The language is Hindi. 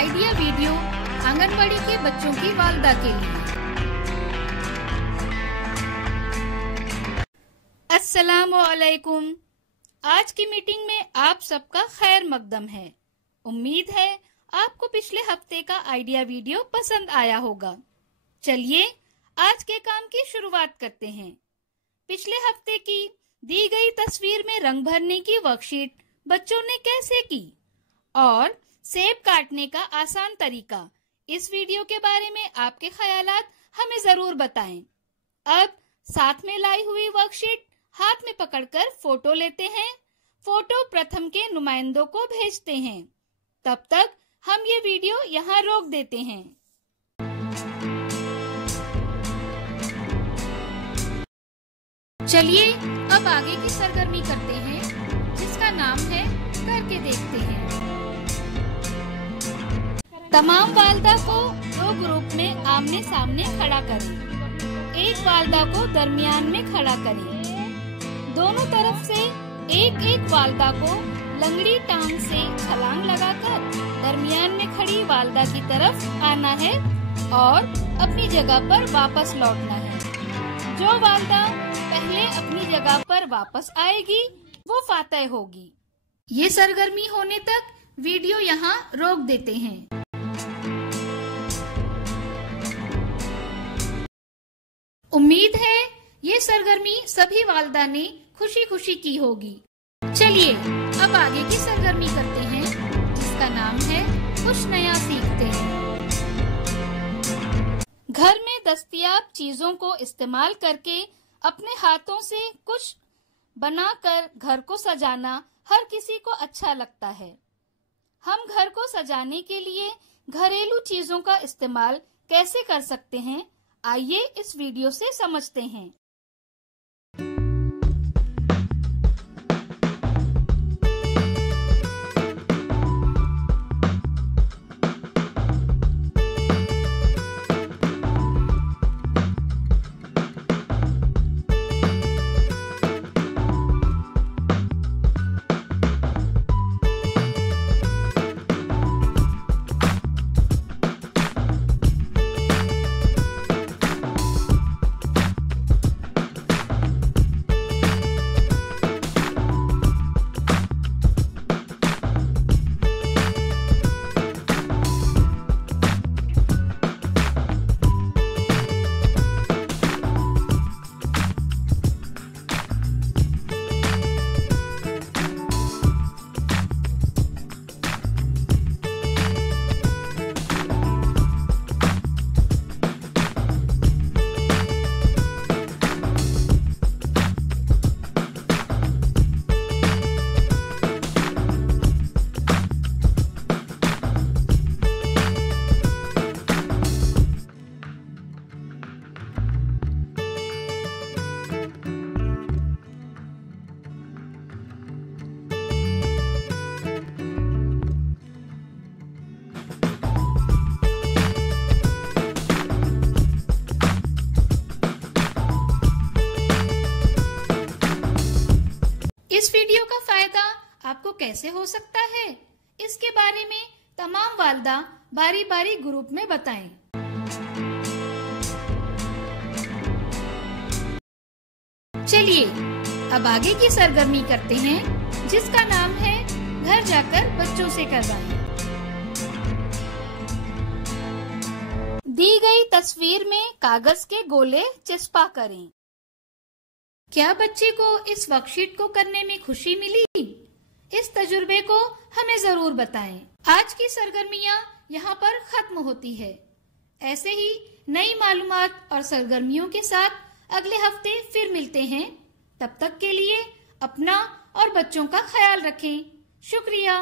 आइडिया वीडियो आंगनबाड़ी के बच्चों की वालिदा के लिए। अस्सलामुअलैकुम। आज की मीटिंग में आप सबका खैर मकदम है। उम्मीद है आपको पिछले हफ्ते का आइडिया वीडियो पसंद आया होगा। चलिए आज के काम की शुरुआत करते हैं। पिछले हफ्ते की दी गई तस्वीर में रंग भरने की वर्कशीट बच्चों ने कैसे की और सेब काटने का आसान तरीका, इस वीडियो के बारे में आपके ख्यालात हमें जरूर बताएं। अब साथ में लाई हुई वर्कशीट हाथ में पकड़कर फोटो लेते हैं। फोटो प्रथम के नुमाइंदों को भेजते हैं। तब तक हम ये वीडियो यहाँ रोक देते हैं। चलिए अब आगे की सरगर्मी करते हैं, जिसका नाम है करके देखते हैं। तमाम वालिदा को दो ग्रुप में आमने सामने खड़ा करें। एक वालिदा को दरमियान में खड़ा करें। दोनों तरफ से एक एक वालिदा को लंगड़ी टांग से छलांग लगाकर दरमियान में खड़ी वालिदा की तरफ आना है और अपनी जगह पर वापस लौटना है। जो वालिदा पहले अपनी जगह पर वापस आएगी वो फातह होगी। ये सरगर्मी होने तक वीडियो यहाँ रोक देते हैं। उम्मीद है ये सरगर्मी सभी वालिदा ने खुशी खुशी की होगी। चलिए अब आगे की सरगर्मी करते हैं, जिसका नाम है कुछ नया सीखते हैं। घर में दस्तयाब चीजों को इस्तेमाल करके अपने हाथों से कुछ बनाकर घर को सजाना हर किसी को अच्छा लगता है। हम घर को सजाने के लिए घरेलू चीजों का इस्तेमाल कैसे कर सकते हैं, आइए इस वीडियो से समझते हैं। इस वीडियो का फायदा आपको कैसे हो सकता है, इसके बारे में तमाम वालिदा बारी बारी ग्रुप में बताएं। चलिए अब आगे की सरगर्मी करते हैं, जिसका नाम है घर जाकर बच्चों से करवाएं। दी गई तस्वीर में कागज के गोले चिस्पा करें। क्या बच्चे को इस वर्कशीट को करने में खुशी मिली? इस तजुर्बे को हमें जरूर बताएं। आज की सरगर्मियां यहाँ पर खत्म होती है। ऐसे ही नई मालूमात और सरगर्मियों के साथ अगले हफ्ते फिर मिलते हैं। तब तक के लिए अपना और बच्चों का ख्याल रखें। शुक्रिया।